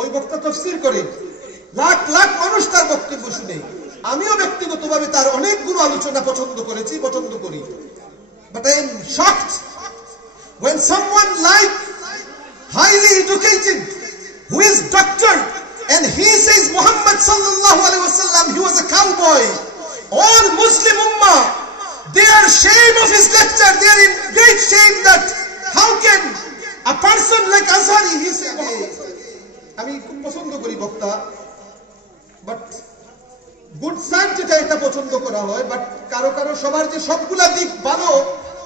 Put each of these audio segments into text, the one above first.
ওই বক্তা তাফসীর করে, লাখ লাখ মানুষ তার বক্তব্য শুনে। আমিও ব্যক্তিগতভাবে তার অনেকগুলো আলোচনা পছন্দ করি। But I am shocked when someone like highly educated, who is doctor, and he says Muhammad sallallahu alaihi wasallam, he was a cowboy. All Muslim ummah, they are ashamed of his lecture. They are in great shame that how can a person like Azhari, he say, আমি খুব পছন্দ করি বক্তা, but good side যেটা এটা পছন্দ করা হয়, বাট কারো কারো সবার যে সবগুলা দিক ভালো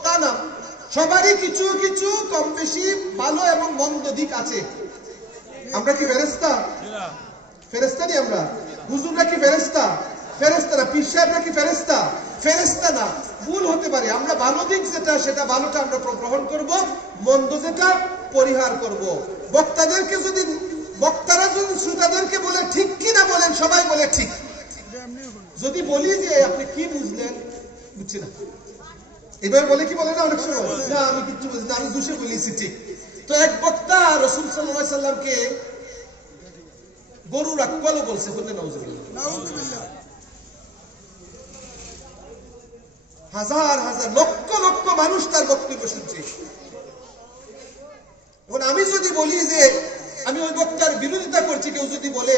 তা না, সবারই কিছু কিছু কম বেশি ভালো এবং মন্দ দিক আছে। আমরা কি ফেরেশতা? ফেরেশতা নি আমরা? হুজুররা কি ফেরেশতা? ফেরেশতা না। পীর সাহেবরা কি ফেরেশতা? ফেরেশতা না। ভুল হতে পারে, আমরা ভালো দিক যেটা সেটা ভালোটা আমরা গ্রহণ করব, মন্দ যেটা পরিহার করব। বক্তারা যদি শ্রোতাদেরকে বলে ঠিক কি না বলেন, সবাই বলে ঠিক। যদি বলি যে আপনি কি বুঝলেন, বুঝছি না, এবার বলে কি বলে না অনেক সময়, না আমি কিচ্ছু বুঝি না, আমি দুষে বলেছি ঠিক। তো এক বক্তা রাসূল সাল্লাল্লাহু আলাইহি সাল্লামকে গরু রাখবালও বলছে, বলতে নাউজুবিল্লাহ। হাজার হাজার লক্ষ লক্ষ মানুষ তার বক্তব্য শুনছে। এখন আমি যদি বলি যে আমি ওই বক্তার বিরোধিতা করছি, কেউ যদি বলে,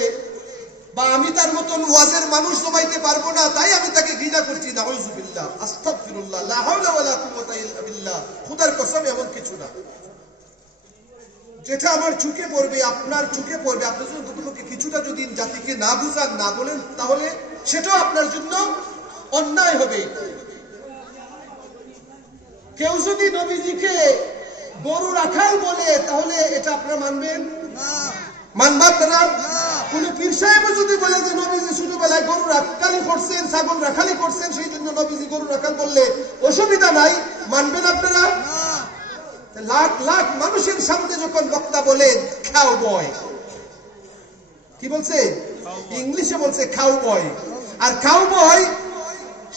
বা আমি তার মতন ওয়াজের মানুষ জমাইতে পারবো না তাই আমি তাকে ঘৃণা করছি, নাউজুবিল্লাহ, আস্তাগফিরুল্লাহ, লা হাওলা ওয়ালা কুওয়াতা ইল্লা বিল্লাহ, খোদার কসম এমন কিছু না। যেটা আমার চোখে পড়বে, আপনার চোখে পড়বে, আপনি যদি অন্ততপক্ষে কিছুটা যদি জাতিকে না বুঝান, না বলেন, তাহলে সেটাও আপনার জন্য অন্যায় হবে। কেউ যদি নবীজিকে গরু রাখাল বলে, তাহলে এটা আপনারা মানবেন? মানবা আপনারা? কোন পীর সাহেব যদি বলে যে নবীজি ছোটবেলায় গরু রাখালি করছেন, ছাগল রাখালি করছেন, সেই জন্য নবীজি গরু রাখাল বললে অসুবিধা নাই, মানবেন আপনারা? লাখ লাখ মানুষের সামনে যখন বক্তা বলে কাউবয়, কি বলছে? ইংলিশে বলছে কাউবয়। আর কাউবয়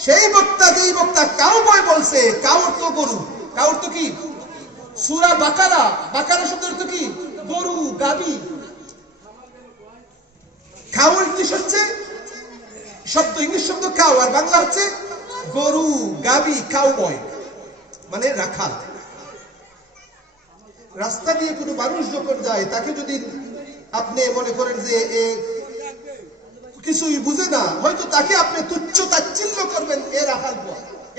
সেই বক্তা, যেই বক্তা কাউবয় বলছে, কাউর তো গরু, কাউর তো কি সূরা বাকারা, বাকারা শব্দের তো কি গরু, গাবি। কাউ ইংলিশ হচ্ছে শব্দ, ইংলিশ শব্দ কাউ, আর বাংলা হচ্ছে গরু, গাবি, কাউবয় মানে রাখাল। রাস্তা দিয়ে কোনো মানুষ যখন যায়, তাকে যদি আপনি মনে করেন যে কিছুই বুঝে না, হয়তো তাকে আপনি তুচ্ছ তাচ্ছিল্য করবেন, এ রাখাল,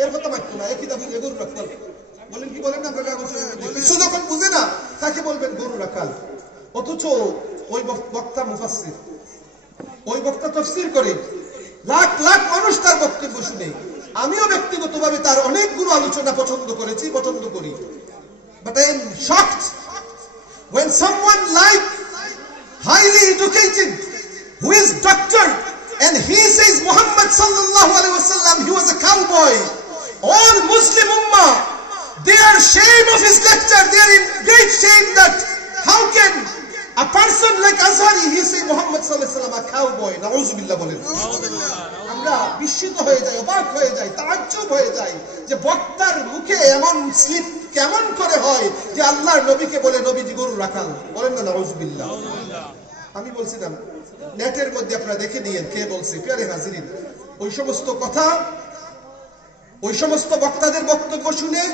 এর কথা মানতো না, একই দাবি গরু রাখাল বলেন, কি বলেন না? কিছু যখন বুঝে না তাকে বলবেন গরু রাখাল। অথচ ওই বক্তা মুফাসসির, ওই বক্তা তাফসীর করে, লাখ লাখ মানুষ তার বক্তব্য শুনে। আমিও ব্যক্তিগতভাবে তার অনেকগুলো আলোচনা পছন্দ করি। But I am shocked when someone like highly educated, who is doctor, and he says Muhammad sallallahu alaihi wasallam, he was a cowboy. All Muslim ummah, they are ashamed of his lecture. They are in great shame that how can a person like Azhari, he say Muhammad sallallahu alaihi wasallam a cowboy. নাউজুবিল্লাহ বলেন। আমরা বিস্মিত হয়ে যাই, অবাক হয়ে যাই, তাজ্জব হয়ে যাই যে বক্তার মুখে এমন স্লিপ কেমন করে হয় যে আল্লাহর নবীকে বলে নবীজি গরু রাখাল, বলেন না নাউজুবিল্লাহ। আমি বলছিলাম নেটের মধ্যে আপনারা দেখে নিয়েন কে বলছে। প্রিয় হাজিরিন, ওই সমস্ত কথা, ওই সমস্ত বক্তাদের বক্তব্য শুনে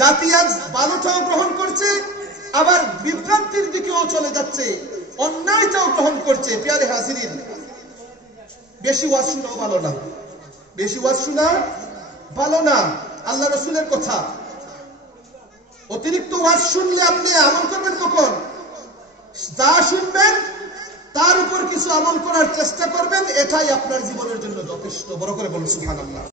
জাতি আজ ভালোটাও গ্রহণ করছে, আবার বিভ্রান্তির দিকেও চলে যাচ্ছে, অন্যায়টাও গ্রহণ করছে। প্রিয় হাজিরিন, বেশি ওয়াজ শোনাও ভালো না, বেশি ওয়াজ শোনা ভালো না। আল্লাহ রাসূলের কথা, অতিরিক্ত ওয়াজ শুনলে আপনি আমল করবেন কখন? যা শুনবেন তার উপর কিছু আমল করার চেষ্টা করবেন, এটাই আপনার জীবনের জন্য যথেষ্ট। বড় করে বলুন সুবহানাল্লাহ।